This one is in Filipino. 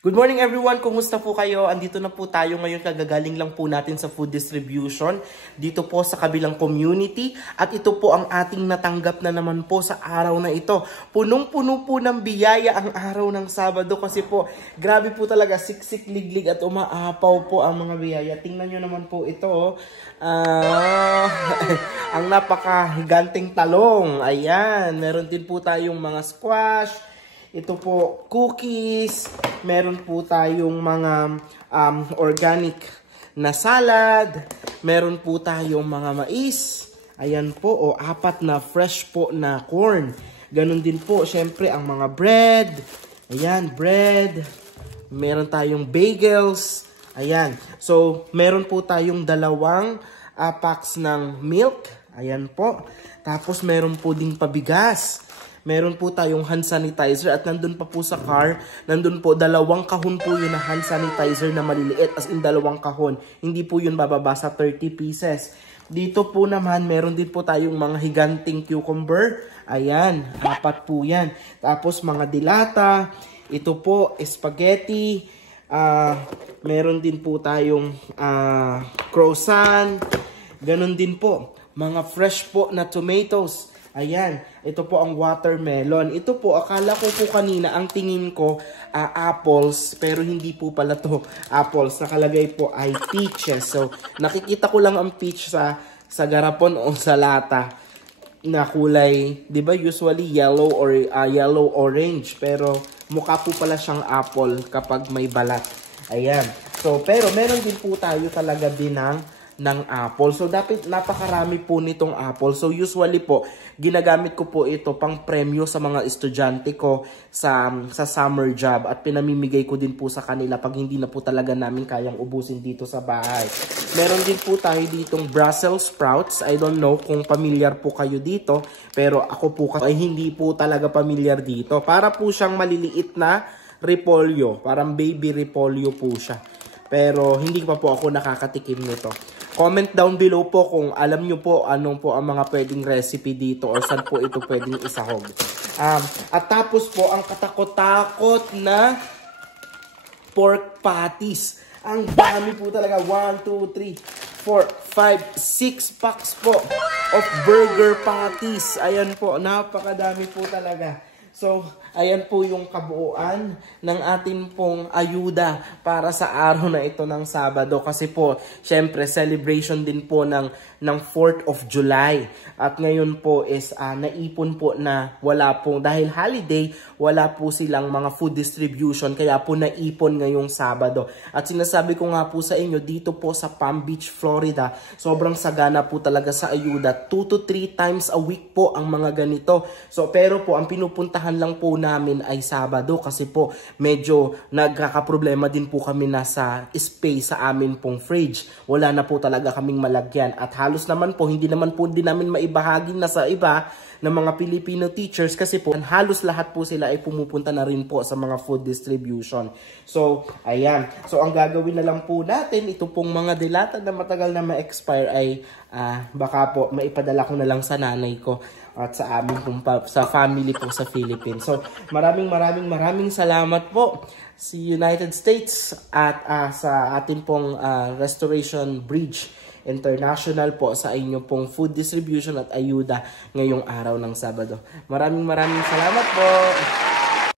Good morning everyone! Kumusta po kayo? Andito na po tayo ngayon, kagagaling lang po natin sa food distribution dito po sa kabilang community at ito po ang ating natanggap na naman po sa araw na ito. Punong-puno po ng biyaya ang araw ng Sabado kasi po grabe po talaga, siksik, liglig at umaapaw po ang mga biyaya. Tingnan nyo naman po ito. Ang napakahiganteng talong. Ayan, meron din po tayong mga squash. Ito po, cookies. Meron po tayong mga organic na salad. Meron po tayong mga mais. Ayan po, o apat na fresh po na corn. Ganon din po, syempre, ang mga bread. Ayan, bread. Meron tayong bagels. Ayan. So, meron po tayong dalawang packs ng milk. Ayan po. Tapos, meron po ding pabigas. Meron po tayong hand sanitizer at nandun pa po sa car, nandun po dalawang kahon po yun na hand sanitizer na maliliit, as in dalawang kahon. Hindi po yun bababa sa 30 pieces. Dito po naman, meron din po tayong mga higanting cucumber. Ayan, apat po yan. Tapos mga dilata, ito po, spaghetti. Meron din po tayong croissant. Ganon din po, mga fresh po na tomatoes. Ayan, ito po ang watermelon. Ito po, akala ko po kanina, ang tingin ko, apples. Pero hindi po pala to apples. Nakalagay po ay peaches. So, nakikita ko lang ang peach sa garapon o sa lata na kulay, di ba usually yellow or yellow-orange. Pero mukha po pala siyang apple kapag may balat. Ayan. So, pero meron din po tayo talaga din ng apple. So, dapat napakarami po nitong apple. So, usually po, ginagamit ko po ito pang premyo sa mga estudyante ko sa summer job at pinamimigay ko din po sa kanila pag hindi na po talaga namin kayang ubusin dito sa bahay. Meron din po tayo ditong Brussels sprouts. I don't know kung familiar po kayo dito, pero ako po ay hindi po talaga familiar dito. Para po siyang maliliit na repolyo. Parang baby repolyo po siya. Pero hindi pa po ako nakakatikim nito. Comment down below po kung alam nyo po anong po ang mga pwedeng recipe dito or saan po ito pwedeng isahog. At tapos po ang katakot-takot na pork patties. Ang dami po talaga. 1, 2, 3, 4, 5, 6 packs po of burger patties. Ayan po, napakadami po talaga. So, ayan po yung kabuuan ng ating pong ayuda para sa araw na ito ng Sabado. Kasi po, syempre, celebration din po ng 4th of July. At ngayon po is naipon po na wala po, dahil holiday, wala po silang mga food distribution. Kaya po naipon ngayong Sabado. At sinasabi ko nga po sa inyo, dito po sa Palm Beach, Florida, sobrang sagana po talaga sa ayuda. 2 to 3 times a week po ang mga ganito. So, pero po, ang pinupuntahan lang po namin ay Sabado kasi po medyo nagkakaproblema din po kami na sa space sa amin pong fridge. Wala na po talaga kaming malagyan at halos naman po hindi naman po din namin maibahagi na sa iba ng mga Filipino teachers kasi po halos lahat po sila ay pumupunta na rin po sa mga food distribution. So, ayan. So, ang gagawin na lang po natin, ito pong mga dilata na matagal na ma-expire ay baka po maipadala ko na lang sa nanay ko at sa amin pong sa family po sa Philippines. So, maraming salamat po sa United States at sa ating pong Restoration Bridge International po sa inyo pong food distribution at ayuda ngayong araw ng Sabado. Maraming salamat po.